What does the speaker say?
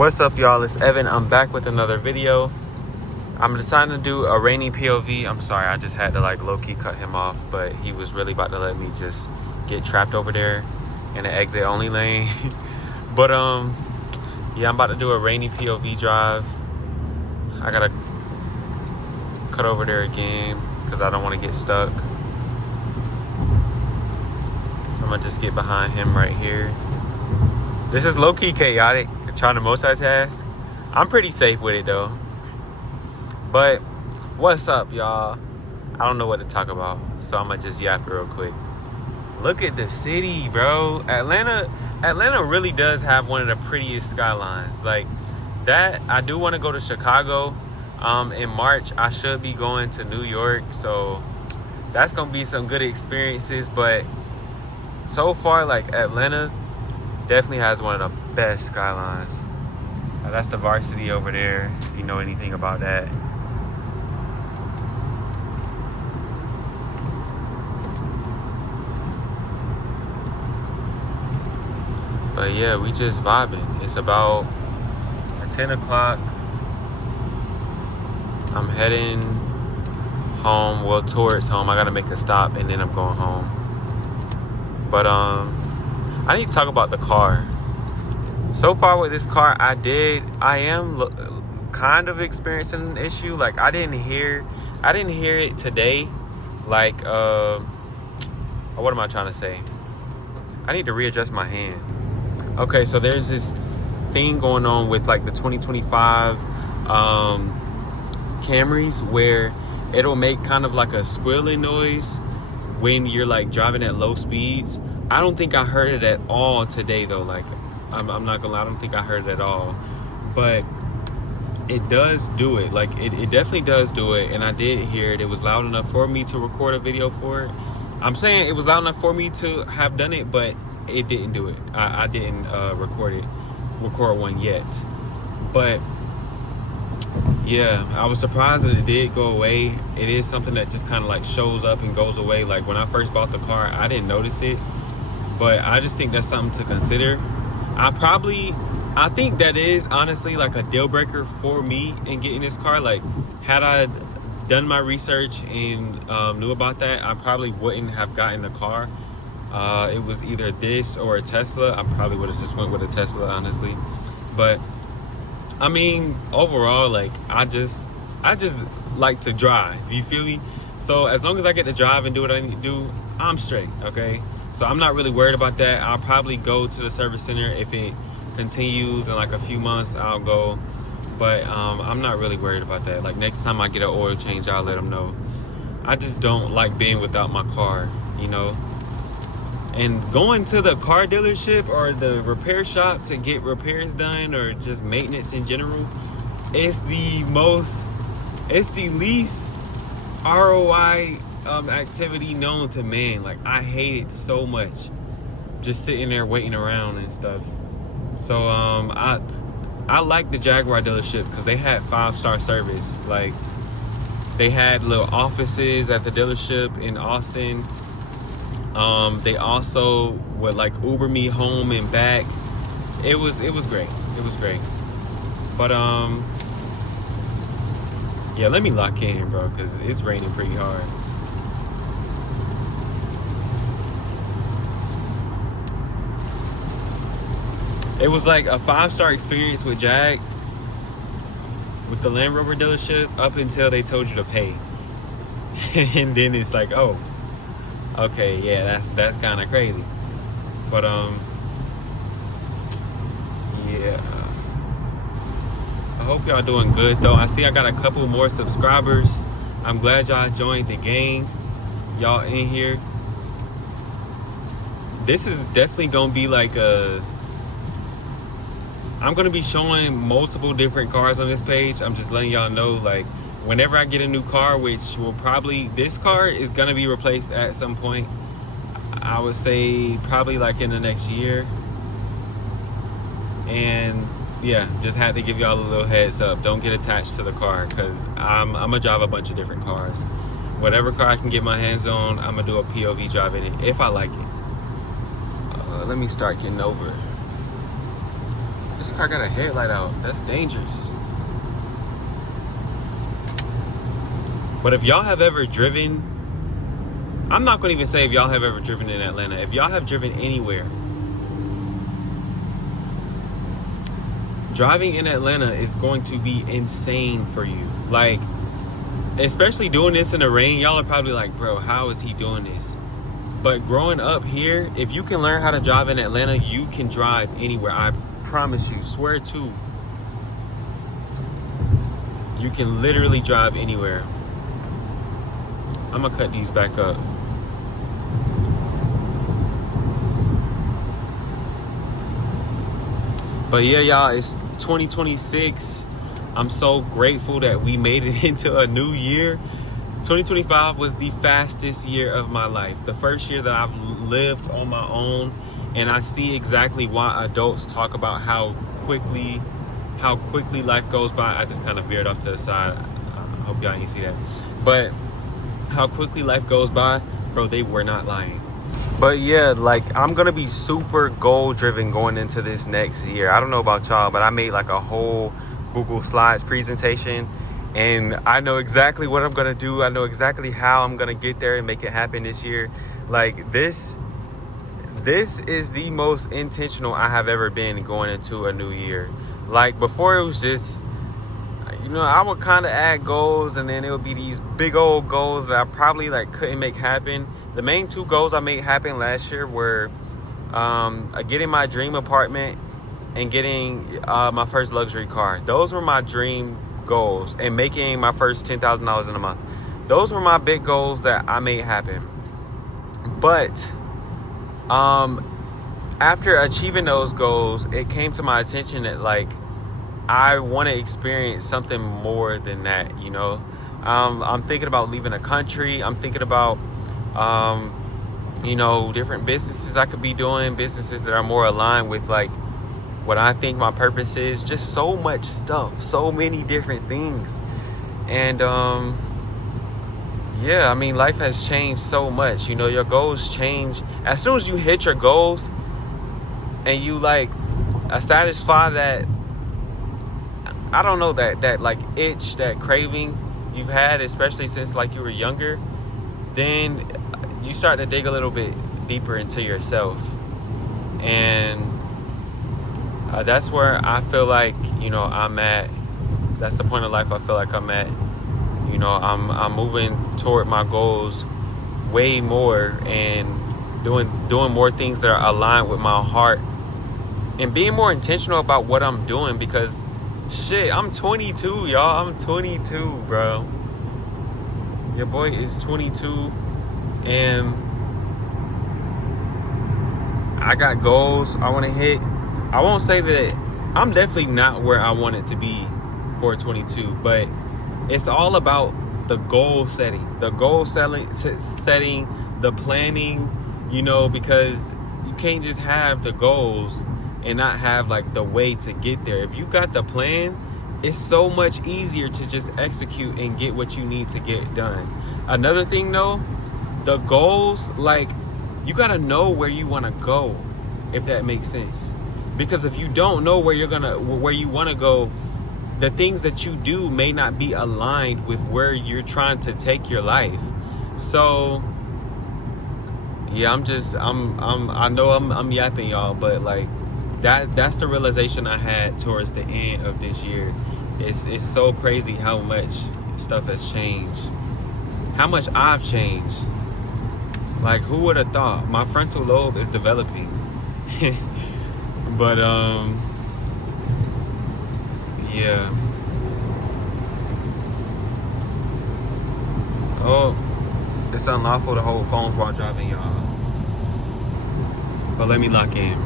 What's up, y'all? It's Evan. I'm back with another video. I'm deciding to do a rainy POV. I'm sorry, I just had to like low-key cut him off, but he was really about to let me just get trapped over there in the exit only lane. But yeah, I'm about to do a rainy POV drive. I gotta cut over there again because I don't want to get stuck. I'm gonna just get behind him right here. This is low-key chaotic, trying to multitask. I'm pretty safe with it though. But what's up, y'all? I don't know what to talk about, so I'm gonna just yap it real quick. Look at the city, bro. Atlanta really does have one of the prettiest skylines. Like that, I do want to go to Chicago. In March, I should be going to New York, so that's gonna be some good experiences. But so far, like Atlanta definitely has one of the best skylines. That's the Varsity over there, if you know anything about that. But yeah, we just vibing. It's about 10 o'clock. I'm heading home, well, towards home. I gotta make a stop and then I'm going home. But I need to talk about the car. So far with this car, I am kind of experiencing an issue. Like I didn't hear it today. Like what am I trying to say? I need to readjust my hand. Okay, so there's this thing going on with like the 2025 Camrys where it'll make kind of like a squealing noise when you're like driving at low speeds. I don't think I heard it at all today though. Like I'm not gonna lie, I don't think I heard it at all. But it does do it. Like it definitely does do it. And I did hear it. It was loud enough for me to record a video for it. I'm saying it was loud enough for me to have done it, but it didn't do it. I didn't record one yet. But yeah, I was surprised that it did go away. It is something that just kind of like shows up and goes away. Like when I first bought the car, I didn't notice it, but I just think that's something to consider. I think that is honestly like a deal breaker for me in getting this car. Like had I done my research and knew about that, I probably wouldn't have gotten the car. It was either this or a Tesla. I probably would have just went with a Tesla, honestly. But I mean, overall, like I just like to drive, you feel me? So as long as I get to drive and do what I need to do, I'm straight, okay? So I'm not really worried about that. I'll probably go to the service center. If it continues in like a few months, I'll go. But I'm not really worried about that. Like next time I get an oil change, I'll let them know. I just don't like being without my car, you know? And going to the car dealership or the repair shop to get repairs done or just maintenance in general, it's the least ROI activity known to man. Like I hate it so much, just sitting there waiting around and stuff. So I like the Jaguar dealership because they had 5-star service. Like they had little offices at the dealership in Austin. They also would like Uber me home and back. It was great. It was great. But yeah, let me lock in, bro, because it's raining pretty hard. It was like a 5-star experience with Jag, with the Land Rover dealership, up until they told you to pay. And then it's like, oh, okay, yeah, that's kind of crazy. But yeah, I hope y'all doing good though. I see I got a couple more subscribers. I'm glad y'all joined the gang. Y'all in here. This is definitely gonna be like I'm gonna be showing multiple different cars on this page. I'm just letting y'all know, like, whenever I get a new car, which will probably, this car is gonna be replaced at some point. I would say probably like in the next year. And yeah, just had to give y'all a little heads up. Don't get attached to the car, because I'm gonna drive a bunch of different cars. Whatever car I can get my hands on, I'm gonna do a POV drive in it if I like it. Let me start getting over. This car got a headlight out. That's dangerous. But if y'all have ever driven, I'm not going to even say if y'all have ever driven in Atlanta. If y'all have driven anywhere, driving in Atlanta is going to be insane for you. Like, especially doing this in the rain, y'all are probably like, bro, how is he doing this? But growing up here, if you can learn how to drive in Atlanta, you can drive anywhere. I promise you, swear to. You can literally drive anywhere. I'm gonna cut these back up. But yeah, y'all, it's 2026. I'm so grateful that we made it into a new year. 2025 was the fastest year of my life. The first year that I've lived on my own, and I see exactly why adults talk about how quickly life goes by. I just kind of veered off to the side. I hope y'all didn't see that. But how quickly life goes by, bro, they were not lying. But yeah, like, I'm gonna be super goal driven going into this next year. I don't know about y'all, but I made like a whole Google Slides presentation, and I know exactly what I'm gonna do. I know exactly how I'm gonna get there and make it happen this year. Like, this is the most intentional I have ever been going into a new year. Like, before it was just, you know, I would kind of add goals, and then it would be these big old goals that I probably like couldn't make happen. The main two goals I made happen last year were getting my dream apartment and getting my first luxury car. Those were my dream goals, and making my first $10,000 in a month. Those were my big goals that I made happen. But after achieving those goals, it came to my attention that, like, I want to experience something more than that, you know. I'm thinking about leaving the country. I'm thinking about, you know, different businesses I could be doing, businesses that are more aligned with, like, what I think my purpose is. Just so much stuff, so many different things. And, yeah, I mean, life has changed so much. You know, your goals change. As soon as you hit your goals and you, like, satisfy that, I don't know, that like itch, that craving you've had, especially since like you were younger, then you start to dig a little bit deeper into yourself. And that's where I feel like, you know, I'm at. That's the point of life I feel like I'm at. You know, I'm moving toward my goals way more, and doing more things that are aligned with my heart, and being more intentional about what I'm doing, because shit, I'm 22, y'all. I'm 22, bro. Your boy is 22, and I got goals I want to hit. I won't say that I'm definitely not where I want it to be for 22, but it's all about the goal setting, setting, the planning, you know, because you can't just have the goals and not have like the way to get there. If you got the plan, it's so much easier to just execute and get what you need to get done. Another thing though, the goals, like, you gotta know where you want to go, if that makes sense. Because if you don't know where you want to go, the things that you do may not be aligned with where you're trying to take your life. So yeah, I know I'm yapping, y'all, but like, that's the realization I had towards the end of this year. It's so crazy how much stuff has changed, how much I've changed. Like, who would have thought? My frontal lobe is developing. But yeah. Oh, it's unlawful to hold phones while driving, y'all. But let me lock in.